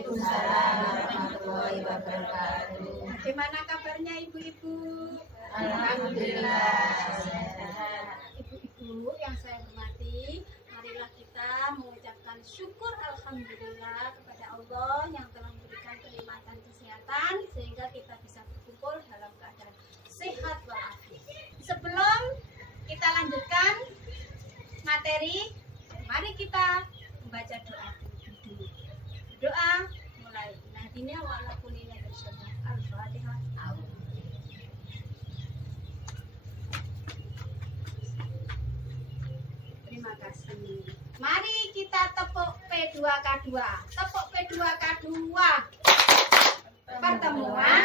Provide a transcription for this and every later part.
Waalaikumsalam warahmatullahi wabarakatuh. Bagaimana kabarnya ibu-ibu? Alhamdulillah. Ibu-ibu yang saya hormati, marilah kita mengucapkan syukur alhamdulillah kepada Allah yang telah memberikan kenikmatan kesehatan sehingga kita bisa berkumpul dalam keadaan sehat walafiat. Sebelum kita lanjutkan materi, mari kita membaca doa dulu. Doa mulai. Nahdinya wala kulina bersama Al-Fatihah. Terima kasih. Mari kita tepuk P2K2. Tepuk P2K2. Pertemuan,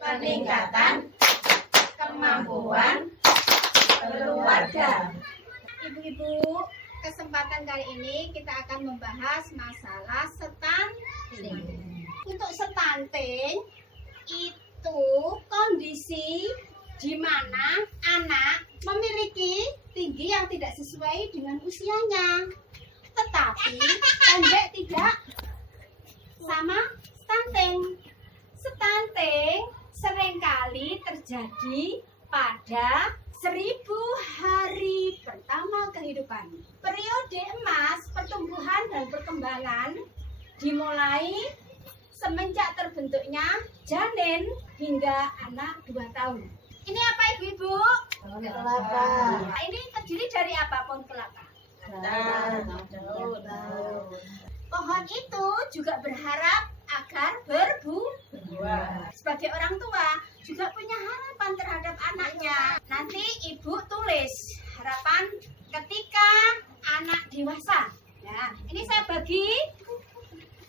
Peningkatan kemampuan keluarga. Ibu-ibu, kesempatan kali ini kita akan membahas masalah stunting. Untuk stunting itu kondisi di mana anak memiliki tinggi yang tidak sesuai dengan usianya, tetapi pendek tidak sama stunting. Stunting seringkali terjadi pada 1000 hari pertama kehidupan. Periode emas pertumbuhan dan perkembangan dimulai semenjak terbentuknya janin hingga anak 2 tahun. Ini apa ibu-ibu? Kelapa. Nah, ini terdiri dari apa pohon kelapa? Pohon itu juga berharap agar berbuah. Sebagai orang tua juga punya harapan terhadap anaknya. Nanti ibu tulis harapan ketika anak dewasa. Nah, ini saya bagi.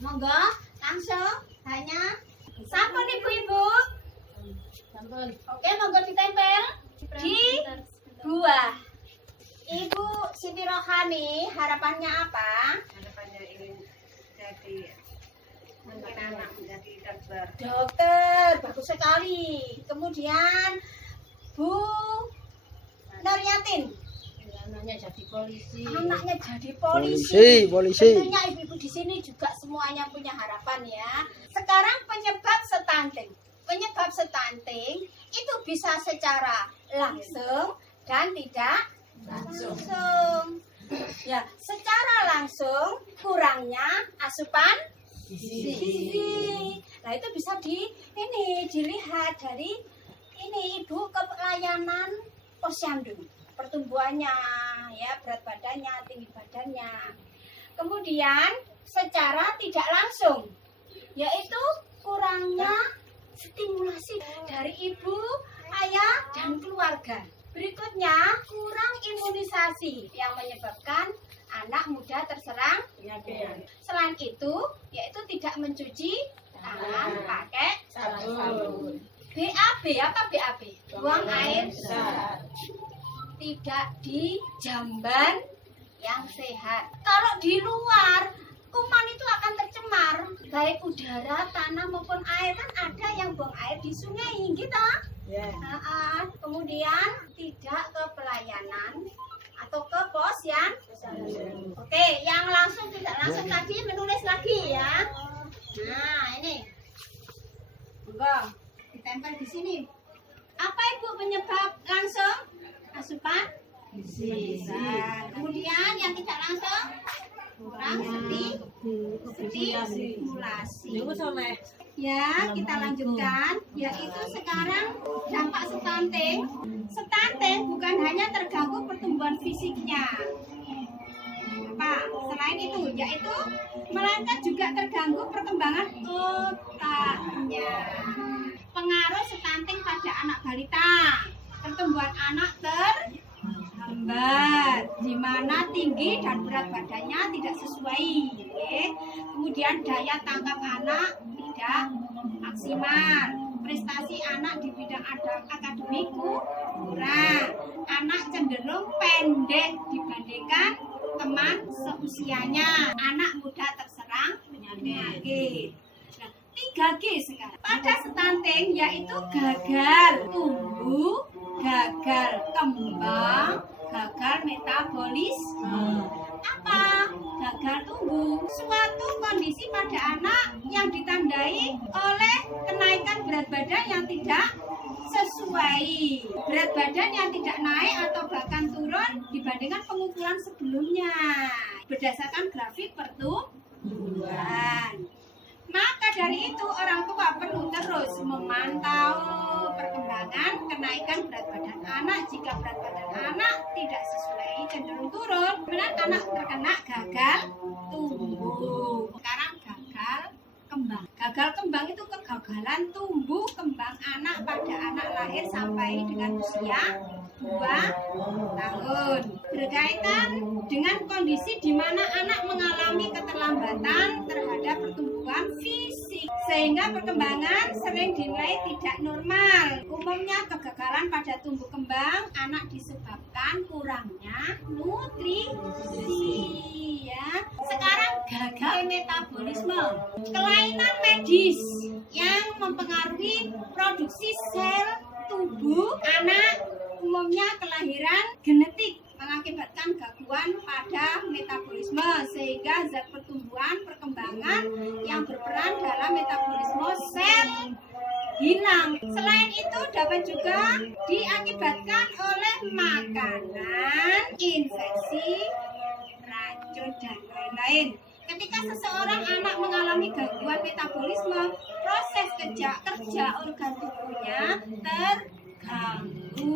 Monggo langsung tanya. Sampun ibu-ibu. Oke, monggo ditempel di buah. Ibu Siti Rohani, harapannya apa? Harapannya ingin jadi mungkin anak menjadi dokter. Dokter, bagus sekali. Kemudian Bu Nuryatin, Anaknya jadi polisi. anaknya jadi polisi. Polisi. Tentunya ibu-ibu di sini juga semuanya punya harapan ya. Sekarang penyebab stunting. Penyebab stunting itu bisa secara langsung dan tidak langsung. Ya, secara langsung kurangnya asupan gizi. Nah, itu bisa dilihat dari ini ibu ke pelayanan posyandu. Pertumbuhannya, ya, berat badannya, tinggi badannya. Kemudian secara tidak langsung, yaitu kurangnya stimulasi dari ibu, ayah, dan keluarga. Berikutnya, kurang imunisasi yang menyebabkan anak muda terserang penyakit. Selain itu, yaitu tidak mencuci tangan pakai sabun. BAB, apa BAB? Buang air besar. Tidak di jamban yang sehat. Kalau di luar, kuman itu akan tercemar, baik udara, tanah maupun air. Kan ada yang buang air di sungai, gitu. Kemudian tidak ke pelayanan atau ke pos yang oke, yang langsung tidak langsung tadi menulis lagi ya. Nah, ini enggak ditempel di sini. Apa ibu penyebab langsung? Asupan gizi. Kemudian yang tidak langsung kurang stimulasi. Ya, kita lanjutkan, yaitu sekarang dampak stunting. Stunting bukan hanya terganggu pertumbuhan fisiknya, Pak. Selain itu, yaitu melainkan juga terganggu perkembangan otaknya. Pengaruh stunting pada anak balita, pertumbuhan anak terhambat, di mana tinggi dan berat badannya tidak sesuai. Kemudian daya tangkap anak tidak maksimal, prestasi anak di bidang akademik kurang, anak cenderung pendek dibandingkan teman seusianya, anak muda terserang penyakit. Nah, 3G sekarang pada stunting, yaitu gagal tumbuh, gagal kembang, gagal metabolisme. Apa? Gagal tumbuh. Suatu kondisi kondisi pada anak yang ditandai oleh kenaikan berat badan yang tidak sesuai. Berat badan yang tidak naik atau bahkan turun dibandingkan pengukuran sebelumnya berdasarkan grafik pertumbuhan. Maka dari itu orang tua perlu terus memantau perkembangan kenaikan berat badan anak. Jika berat badan anak tidak sesuai cenderung turun, kemudian anak terkena gagal tumbuh. Sekarang gagal kembang. Gagal kembang itu kegagalan tumbuh kembang anak pada anak lahir sampai dengan usia 2 tahun. Berkaitan dengan kondisi di mana anak mengalami keterlambatan terhadap pertumbuhan fisik sehingga perkembangan sering dinilai tidak normal. Umumnya kegagalan pada tumbuh kembang anak disebabkan kurangnya nutrisi ya. Sekarang gagal metabolisme, kelainan medis yang mempengaruhi produksi sel tubuh anak, umumnya kelahiran genetik mengakibatkan gangguan pada metabolisme sehingga zat pertumbuhan perkembangan yang berperan dalam metabolisme sel hilang. Selain itu dapat juga diakibatkan oleh makanan, infeksi, racun dan lain-lain. Ketika seseorang anak mengalami gangguan metabolisme, proses kerja organ tubuhnya terganggu.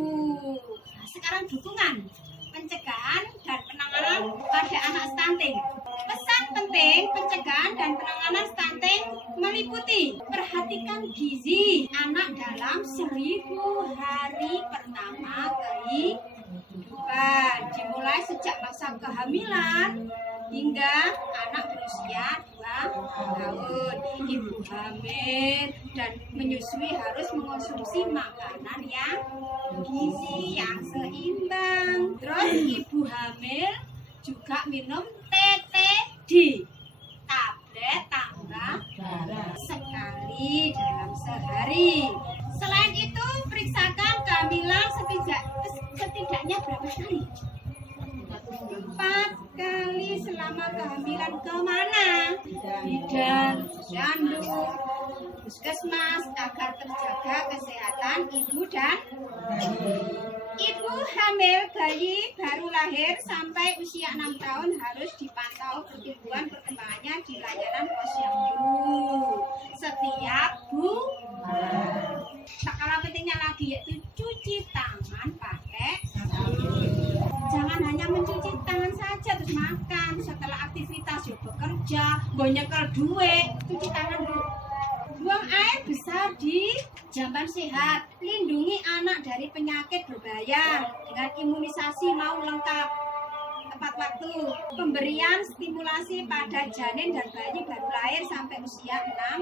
Nah, sekarang dukungan, pencegahan dan penanganan pada anak stunting. Pesan penting pencegahan dan penanganan stunting meliputi perhatikan gizi anak dalam 1000 hari pertama kehidupan, dimulai sejak masa kehamilan hingga anak berusia 2 tahun. Ibu hamil dan menyusui harus mengonsumsi makanan yang gizi yang seimbang. Terus ibu hamil juga minum TTD, tablet tambah darah, sekali dalam sehari. Selain itu periksakan kehamilan setidaknya berapa kali? 4 kali selama kehamilan. Kemana? Bidan, posyandu, puskesmas agar terjaga kesehatan ibu dan ibu hamil bayi baru lahir sampai usia 6 tahun harus dipantau pertumbuhan perkembangannya di layanan posyandu setiap bulan. Tak kalah pentingnya lagi yaitu cuci tangan pakai sabun. Jangan hanya mencuci tangan saja terus makan. Setelah aktivitas yuk bekerja, nyekel duit, cuci tangan dulu. Buang air besar di jamban sehat. Lindungi anak dari penyakit berbahaya dengan imunisasi mau lengkap tepat waktu. Pemberian stimulasi pada janin dan bayi baru lahir sampai usia 6 tahun.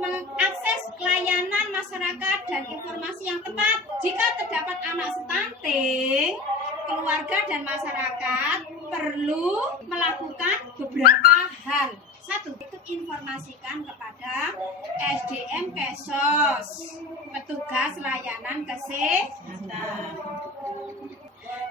Mengakses layanan masyarakat dan informasi yang tepat. Jika terdapat anak stunting, keluarga dan masyarakat perlu melakukan beberapa hal. 1. Informasikan kepada SDM Kesos, petugas layanan kesehatan.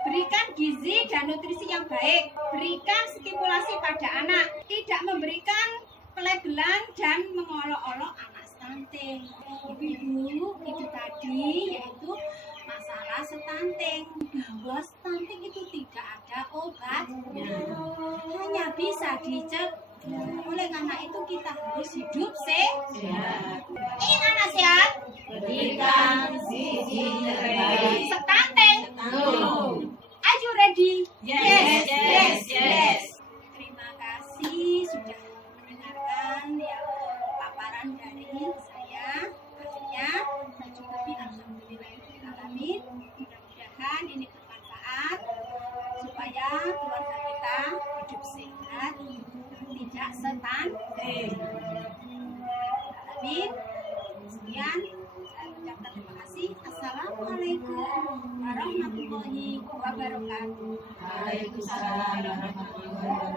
Berikan gizi dan nutrisi yang baik. Berikan stimulasi pada anak. Tidak memberikan pelebelan dan mengolok-olok anak stunting. Ibu-ibu, itu tadi yaitu masalah stunting. Bahwa stunting itu tidak ada obatnya, hanya bisa dicegah. Oleh karena itu kita harus hidup sehat. Ingin anak sehat? Berikan gizi terbaik. Stunting? No. Are you ready? Yes. Terima kasih sudah mendengarkan ya paparan dari saya. Akhirnya mencukupi alhamdulillahirobbilalamin. Mudah-mudahan ini bermanfaat supaya keluarga kita hidup sehat, tidak stunting. Amin. Sekian, saya ucapkan terima kasih. Assalamualaikum warahmatullahi wabarakatuh. Waalaikumsalam warahmatullahi wabarakatuh.